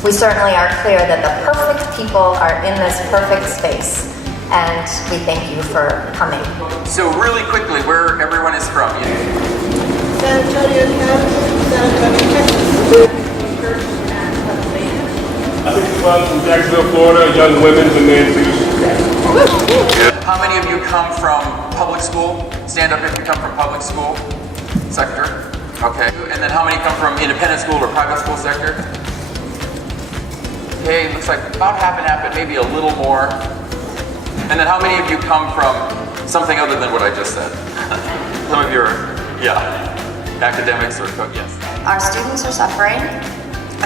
We certainly are clear that the perfect people are in this perfect space, and we thank you for coming. So really quickly, where everyone is from? San Antonio, Texas. I think it's from Jacksonville, Florida, young women and men too. How many of you come from public school? Stand up if you come from public school sector. Okay. And then how many come from independent school or private school sector? Okay, looks like about half and half, but maybe a little more. And then how many of you come from something other than what I just said? Some of you are, academics or, yes. Our students are suffering.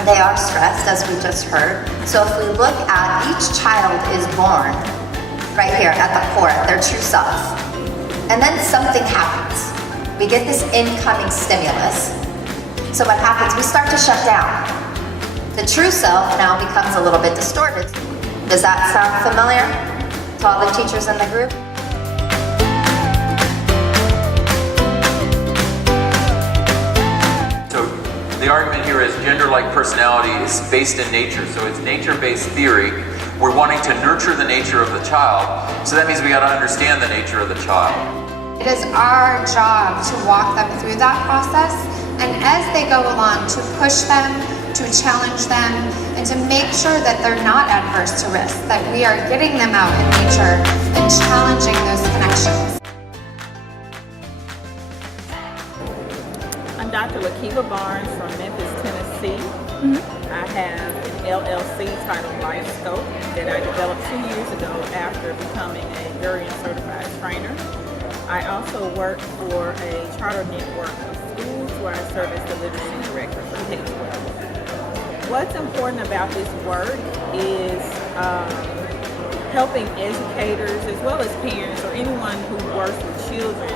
They are stressed, as we just heard. So if we look at each child is born right here at the core, their true self. And then something happens. We get this incoming stimulus. So what happens? We start to shut down. The true self now becomes a little bit distorted. Does that sound familiar to all the teachers in the group? So the argument here is gender-like personality is based in nature. So it's nature-based theory. We're wanting to nurture the nature of the child. So that means we got to understand the nature of the child. It is our job to walk them through that process, and as they go along, to push them, to challenge them, and to make sure that they're not adverse to risk, that we are getting them out in nature and challenging those connections. I'm Dr. Lakiva Barnes from Memphis, Tennessee. I have an LLC titled Life Scope that I developed 2 years ago after becoming a Gurian certified trainer. I also work for a charter network of schools where I serve as the literacy director for K-12. What's important about this work is helping educators as well as parents or anyone who works with children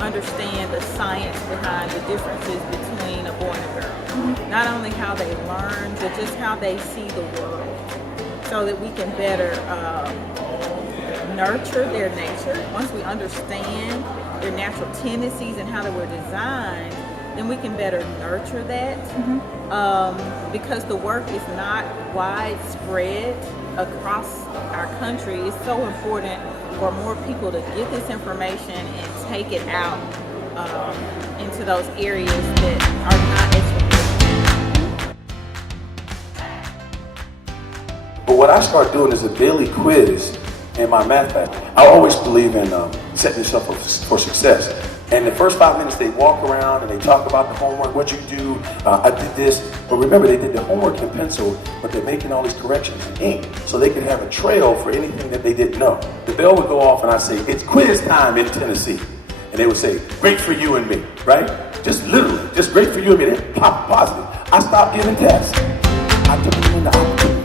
understand the science behind the differences between a boy and a girl. Not only how they learn, but just how they see the world, so that we can better nurture their nature. Once we understand their natural tendencies and how they were designed, then we can better nurture that. Because the work is not widespread across our country. It's so important for more people to get this information and take it out into those areas that are not as. But what I start doing is a daily quiz in my math class. I always believe in setting yourself up for success. And the first 5 minutes they walk around and they talk about the homework, what you do, I did this. But remember, they did the homework in pencil, but they're making all these corrections in ink so they could have a trail for anything that they didn't know. The bell would go off and I'd say, it's quiz time in Tennessee. And they would say, great for you and me, right? Just literally, just great for you and me. They pop positive. I stopped giving tests. I took them into opportunities.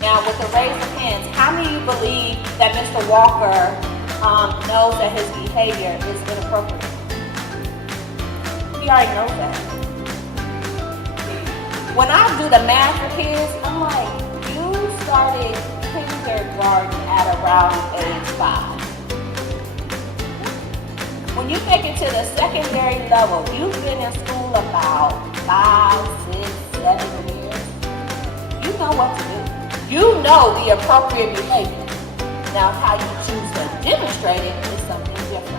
Now, with the raise of hands, how many of you believe that Mr. Walker knows that his behavior is inappropriate? He already knows that. When I do the math for kids, I'm like, you started kindergarten at around age 5. When you make it to the secondary level, you've been in school about 5, 6, 7 years. You know what to do. You know the appropriate behavior. Now, how you choose to demonstrate it is something different.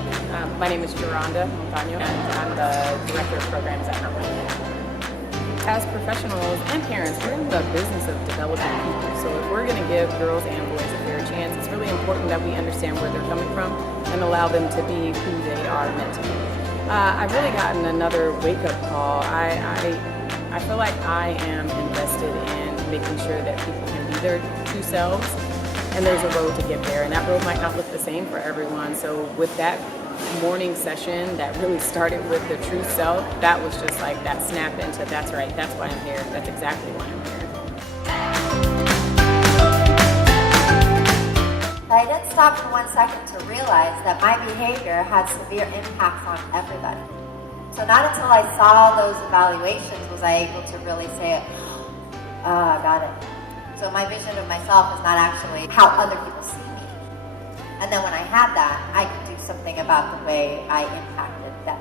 My name is Geronda Montaño, and I'm the Director of Programs at Heartland. As professionals and parents, we're in the business of developing people. So if we're going to give girls and boys a fair chance, it's really important that we understand where they're coming from and allow them to be who they are meant to be. I've really gotten another wake-up call. I feel like I am invested in making sure that people can be their true selves, and there's a road to get there, and that road might not look the same for everyone. So with that morning session that really started with the true self, that was just like that snap into, that's right, that's why I'm here, that's exactly why I'm here. I didn't stop for 1 second to realize that my behavior had severe impacts on everybody. So not until I saw those evaluations was I able to really say, I got it. So my vision of myself is not actually how other people see me. And then when I had that, I could do something about the way I impacted them.